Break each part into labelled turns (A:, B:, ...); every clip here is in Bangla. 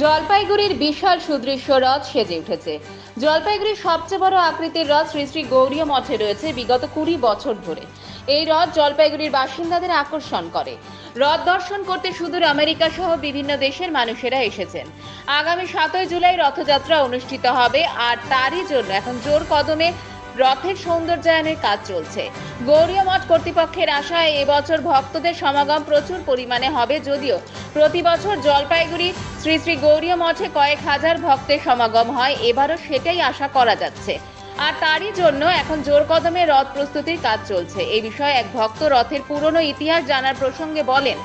A: জলপাইগুড়ির বিশাল সুদৃশ্য রথ সেজে উঠেছে। জলপাইগুড়ির সবচেয়ে বড় আকৃতির রথ শ্রী শ্রী গৌরীয় মঠে রয়েছে বিগত কুড়ি বছর ধরে। এই রথ জলপাইগুড়ির বাসিন্দাদের আকর্ষণ করে। রথ দর্শন করতে সুদূর আমেরিকা সহ বিভিন্ন দেশের মানুষেরা এসেছেন। আগামী সাতই জুলাই রথযাত্রা অনুষ্ঠিত হবে, আর তারই জন্য এখন জোর কদমে রথের সৌন্দর্যায়নের কাজ চলছে। গৌরীয় মঠ কর্তৃপক্ষের আশায় এবছর ভক্তদের সমাগম প্রচুর পরিমাণে হবে যদিও প্রতি বছর জলপাইগুড়ি শ্রী শ্রী গৌরীয় মঠে কয়েক হাজার ভক্তের সমাগম হয়, এবারও সেটাই আশা করা যাচ্ছে। আর তারই জন্য এখন জোর কদমে রথ প্রস্তুতির কাজ চলছে। এই বিষয়ে এক ভক্ত রথের পুরনো ইতিহাস জানার প্রসঙ্গে বলেন,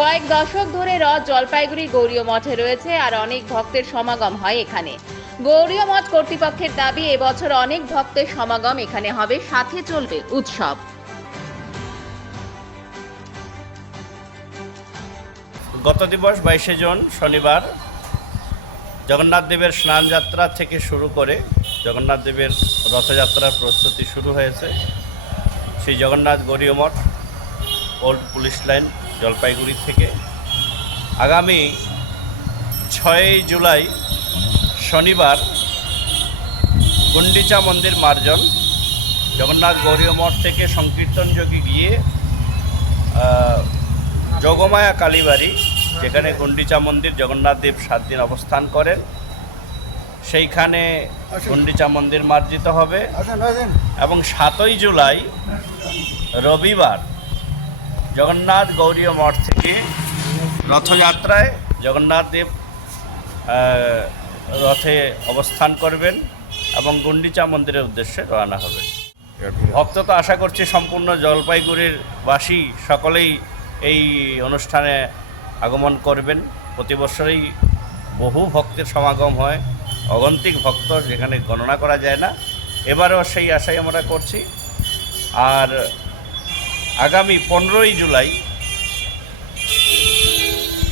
A: কয়েক দশক ধরে রথ জলপাইগুড়ি গৌরীয় মঠে রয়েছে আর অনেক ভক্তের সমাগম হয় এখানে। গৌরীয় মঠ কর্তৃপক্ষের দাবি, এবছর অনেক ভক্তের সমাগম এখানে হবে, সাথে চলবে উৎসব।
B: গত দিবস বাইশে জুন, শনিবার, জগন্নাথ দেবের স্নানযাত্রা থেকে শুরু করে জগন্নাথ দেবের রথযাত্রার প্রস্তুতি শুরু হয়েছে। Shri Jagannath Gaudiya Math, old police line, Jalpaiguri থেকে। আগামী ছয়ই জুলাই শনিবার গুন্ডিচা মন্দির মার্জন জগন্নাথ গৌরীয় মঠ থেকে সংকীর্তন যোগে গিয়ে যোগমায়া কালীবাড়ি যেখানে গুন্ডিচা মন্দির জগন্নাথ দেব সাত দিন অবস্থান করেন সেইখানে গুন্ডিচা মন্দির মার্জিত হবে এবং সাতই জুলাই রবিবার জগন্নাথ গৌরীয় মঠ থেকে রথযাত্রায় জগন্নাথ দেব রথে অবস্থান করবেন এবং গুন্ডিচা মন্দিরের উদ্দেশ্যে রওনা হবেন। ভক্ত তো আশা করছি সম্পূর্ণ জলপাইগুড়ির বাসী সকলেই এই অনুষ্ঠানে আগমন করবেন। প্রতি বছরেই বহু ভক্তের সমাগম হয়, অগন্তিক ভক্ত যেখানে গণনা করা যায় না। এবারেও সেই আশাই আমরা করছি। আর আগামী পনেরোই জুলাই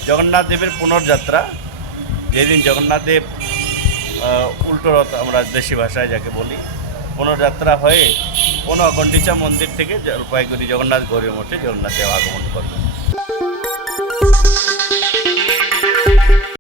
B: জগন্নাথ দেবের পুনর্যাত্রা যেদিন জগন্নাথদেব উল্টো রথ আমরা দেশি ভাষায় যাকে বলি, পুনর্যাত্রা হয়ে কোনো গন্ডিচা মন্দির থেকে জলপাইগুড়ি জগন্নাথ গৌরীর মঠে জগন্নাথ দেব আগমন করবেন।